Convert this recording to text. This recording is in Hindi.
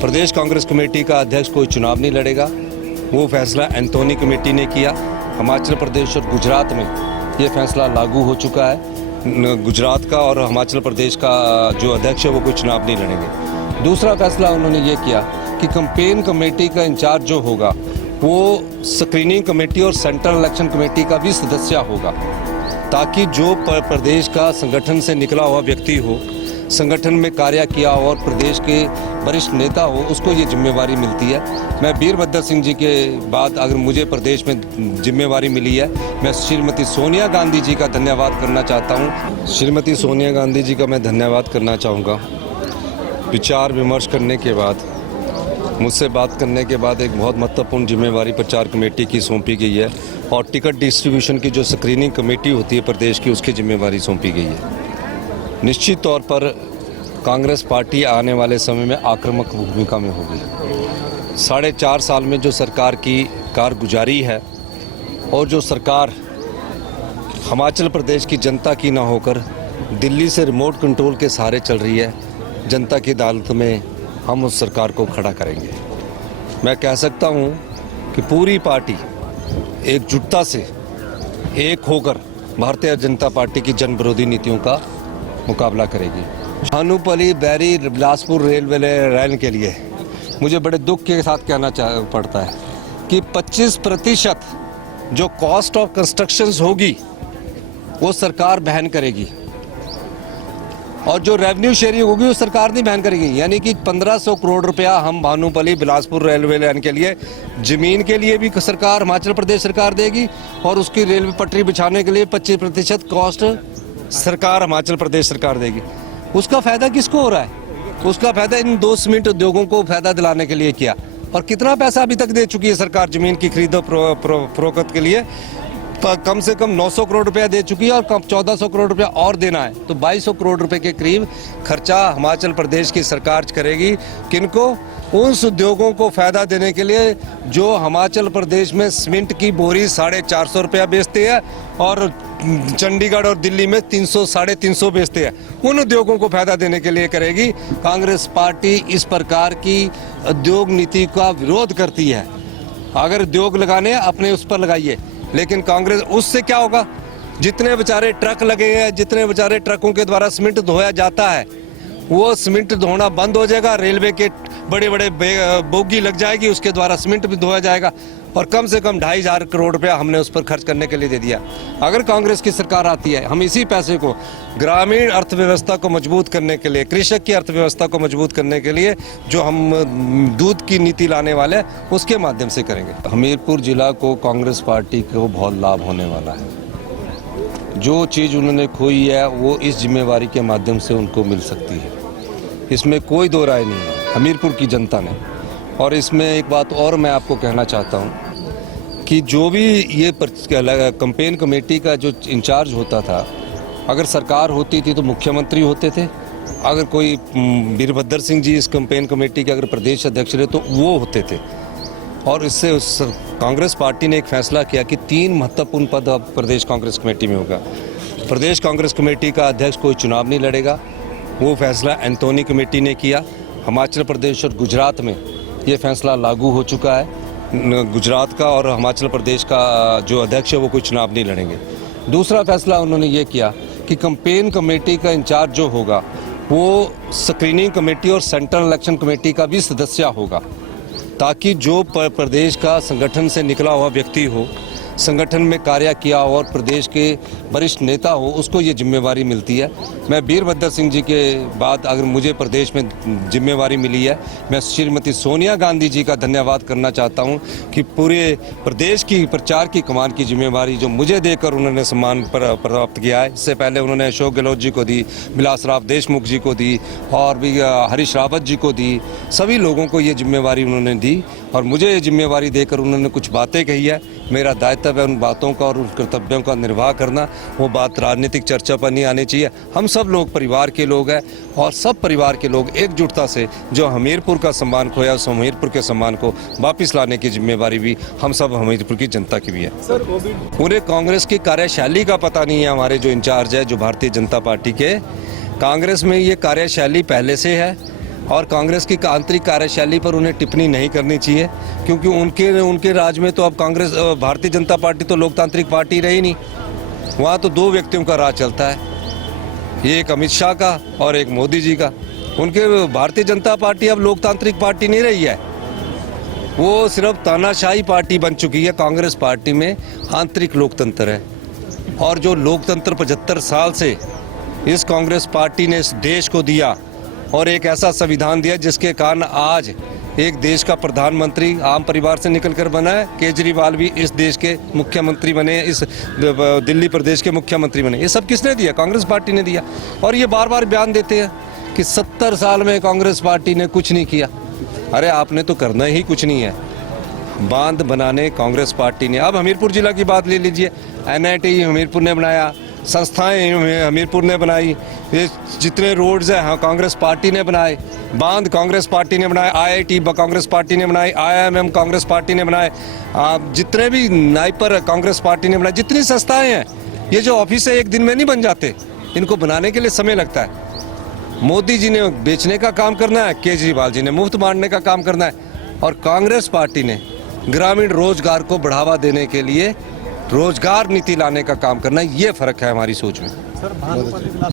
प्रदेश कांग्रेस कमेटी का अध्यक्ष कोई चुनाव नहीं लड़ेगा। वो फैसला एंथोनी कमेटी ने किया। हिमाचल प्रदेश और गुजरात में ये फैसला लागू हो चुका है। गुजरात का और हिमाचल प्रदेश का जो अध्यक्ष है वो कोई चुनाव नहीं लड़ेंगे। दूसरा फैसला उन्होंने ये किया कि कैंपेन कमेटी का इंचार्ज जो होगा वो स्क्रीनिंग कमेटी और सेंट्रल इलेक्शन कमेटी का भी सदस्य होगा, ताकि जो प्रदेश का संगठन से निकला हुआ व्यक्ति हो, संगठन में कार्य किया और प्रदेश के वरिष्ठ नेता हो, उसको ये जिम्मेवारी मिलती है। मैं वीरभद्र सिंह जी के बाद अगर मुझे प्रदेश में जिम्मेवारी मिली है, मैं श्रीमती सोनिया गांधी जी का धन्यवाद करना चाहता हूँ। श्रीमती सोनिया गांधी जी का मैं धन्यवाद करना चाहूँगा। विचार विमर्श करने के बाद, मुझसे बात करने के बाद एक बहुत महत्वपूर्ण जिम्मेवारी प्रचार कमेटी की सौंपी गई है और टिकट डिस्ट्रीब्यूशन की जो स्क्रीनिंग कमेटी होती है प्रदेश की, उसकी जिम्मेवारी सौंपी गई है। निश्चित तौर पर कांग्रेस पार्टी आने वाले समय में आक्रामक भूमिका में होगी। 4.5 साल में जो सरकार की कारगुजारी है और जो सरकार हिमाचल प्रदेश की जनता की ना होकर दिल्ली से रिमोट कंट्रोल के सहारे चल रही है, जनता की अदालत में हम उस सरकार को खड़ा करेंगे। मैं कह सकता हूं कि पूरी पार्टी एकजुटता से एक होकर भारतीय जनता पार्टी की जन विरोधी नीतियों का मुकाबला करेगी। भानुपल्ली बैरी बिलासपुर रेलवे लाइन के लिए मुझे बड़े दुख के साथ कहना पड़ता है कि 25% जो कॉस्ट ऑफ कंस्ट्रक्शन होगी वो सरकार वहन करेगी और जो रेवेन्यू शेयरिंग होगी वो सरकार नहीं वहन करेगी। यानी कि 1500 करोड़ रुपया हम भानुपल्ली बिलासपुर रेलवे लाइन के लिए, जमीन के लिए भी सरकार, हिमाचल प्रदेश सरकार देगी और उसकी रेलवे पटरी बिछाने के लिए 25% कॉस्ट सरकार, हिमाचल प्रदेश सरकार देगी। उसका फायदा किसको हो रहा है? उसका फायदा इन 2 सीमेंट उद्योगों को फायदा दिलाने के लिए किया। और कितना पैसा अभी तक दे चुकी है सरकार जमीन की खरीदो फरोख्त के लिए? कम से कम 900 करोड़ रुपया दे चुकी है और कम 1400 करोड़ रुपया और देना है, तो 2200 करोड़ रुपए के करीब खर्चा हिमाचल प्रदेश की सरकार करेगी। किनको? उन उद्योगों को फायदा देने के लिए जो हिमाचल प्रदेश में सीमेंट की बोरी 450 रुपया बेचते हैं और चंडीगढ़ और दिल्ली में 300 350 बेचते हैं। उन उद्योगों को फायदा देने के लिए करेगी। कांग्रेस पार्टी इस प्रकार की उद्योग नीति का विरोध करती है। अगर उद्योग लगाने अपने उस पर लगाइए, लेकिन कांग्रेस, उससे क्या होगा? जितने बेचारे ट्रक लगे हैं, जितने बेचारे ट्रकों के द्वारा सीमेंट धोया जाता है, वो सीमेंट धोना बंद हो जाएगा। रेलवे के बड़े बड़े बोगी लग जाएगी, उसके द्वारा सीमेंट भी धोया जाएगा और कम से कम 2500 करोड़ रुपया हमने उस पर खर्च करने के लिए दे दिया। अगर कांग्रेस की सरकार आती है, हम इसी पैसे को ग्रामीण अर्थव्यवस्था को मजबूत करने के लिए, कृषक की अर्थव्यवस्था को मजबूत करने के लिए जो हम दूध की नीति लाने वाले हैं, उसके माध्यम से करेंगे। हमीरपुर जिला को कांग्रेस पार्टी को बहुत लाभ होने वाला है। जो चीज़ उन्होंने खोई है वो इस जिम्मेवारी के माध्यम से उनको मिल सकती है, इसमें कोई दो राय नहीं है हमीरपुर की जनता ने। और इसमें एक बात और मैं आपको कहना चाहता हूं कि जो भी ये कैंपेन कमेटी का जो इंचार्ज होता था, अगर सरकार होती थी तो मुख्यमंत्री होते थे। अगर कोई वीरभद्र सिंह जी इस कैंपेन कमेटी के अगर प्रदेश अध्यक्ष रहे तो वो होते थे। और इससे कांग्रेस पार्टी ने एक फैसला किया कि 3 महत्वपूर्ण पद अब प्रदेश कांग्रेस कमेटी में होगा। प्रदेश कांग्रेस कमेटी का अध्यक्ष कोई चुनाव नहीं लड़ेगा। वो फैसला एंथोनी कमेटी ने किया। हिमाचल प्रदेश और गुजरात में ये फैसला लागू हो चुका है। गुजरात का और हिमाचल प्रदेश का जो अध्यक्ष है वो कोई चुनाव नहीं लड़ेंगे। दूसरा फैसला उन्होंने ये किया कि कैंपेन कमेटी का इंचार्ज जो होगा वो स्क्रीनिंग कमेटी और सेंट्रल इलेक्शन कमेटी का भी सदस्य होगा, ताकि जो प्रदेश का संगठन से निकला हुआ व्यक्ति हो, संगठन में कार्य किया और प्रदेश के वरिष्ठ नेता हो, उसको ये जिम्मेवारी मिलती है। मैं वीरभद्र सिंह जी के बाद अगर मुझे प्रदेश में जिम्मेवारी मिली है, मैं श्रीमती सोनिया गांधी जी का धन्यवाद करना चाहता हूं कि पूरे प्रदेश की प्रचार की कमान की जिम्मेवारी जो मुझे देकर उन्होंने सम्मान प्राप्त किया है। इससे पहले उन्होंने अशोक गहलोत जी को दी, बिलासराव देशमुख जी को दी और भी हरीश रावत जी को दी। सभी लोगों को ये जिम्मेवारी उन्होंने दी और मुझे ये जिम्मेवारी देकर उन्होंने कुछ बातें कही है। मेरा दायित्व है उन बातों का और उन कर्तव्यों का निर्वाह करना। वो बात राजनीतिक चर्चा पर नहीं आनी चाहिए। हम सब लोग परिवार के लोग हैं और सब परिवार के लोग एकजुटता से जो हमीरपुर का सम्मान खोया, उस हमीरपुर के सम्मान को वापस लाने की जिम्मेवारी भी हम सब हमीरपुर की जनता की भी है। पूरे कांग्रेस की कार्यशैली का पता नहीं है। हमारे जो इंचार्ज है, जो भारतीय जनता पार्टी के, कांग्रेस में ये कार्यशैली पहले से है और कांग्रेस की आंतरिक कार्यशैली पर उन्हें टिप्पणी नहीं करनी चाहिए, क्योंकि उनके राज में तो अब कांग्रेस भारतीय जनता पार्टी तो लोकतांत्रिक पार्टी रही नहीं। वहाँ तो दो व्यक्तियों का राज चलता है, एक अमित शाह का और एक मोदी जी का। उनके भारतीय जनता पार्टी अब लोकतांत्रिक पार्टी नहीं रही है, वो सिर्फ तानाशाही पार्टी बन चुकी है। कांग्रेस पार्टी में आंतरिक लोकतंत्र है, और जो लोकतंत्र 75 साल से इस कांग्रेस पार्टी ने इस देश को दिया, और एक ऐसा संविधान दिया जिसके कारण आज एक देश का प्रधानमंत्री आम परिवार से निकलकर बना है। केजरीवाल भी इस देश के मुख्यमंत्री बने, इस दिल्ली प्रदेश के मुख्यमंत्री बने। ये सब किसने दिया? कांग्रेस पार्टी ने दिया। और ये बार बार बयान देते हैं कि 70 साल में कांग्रेस पार्टी ने कुछ नहीं किया। अरे आपने तो करना ही कुछ नहीं है। बांध बनाने कांग्रेस पार्टी ने, अब हमीरपुर जिला की बात ले लीजिए, NIT हमीरपुर ने बनाया, संस्थाएं हमीरपुर ने बनाई, ये जितने रोड्स हैं हाँ कांग्रेस पार्टी ने बनाए, बांध कांग्रेस पार्टी ने बनाए, IIT कांग्रेस पार्टी ने बनाई, IIM कांग्रेस पार्टी ने बनाए, जितने भी नाइपर कांग्रेस पार्टी ने बनाए, जितनी संस्थाएं हैं। ये जो ऑफिस है एक दिन में नहीं बन जाते, इनको बनाने के लिए समय लगता है। मोदी जी ने बेचने का काम करना है, केजरीवाल जी ने मुफ्त बांटने का काम करना है, और कांग्रेस पार्टी ने ग्रामीण रोजगार को बढ़ावा देने के लिए रोजगार नीति लाने का काम करना है। ये फर्क है हमारी सोच में।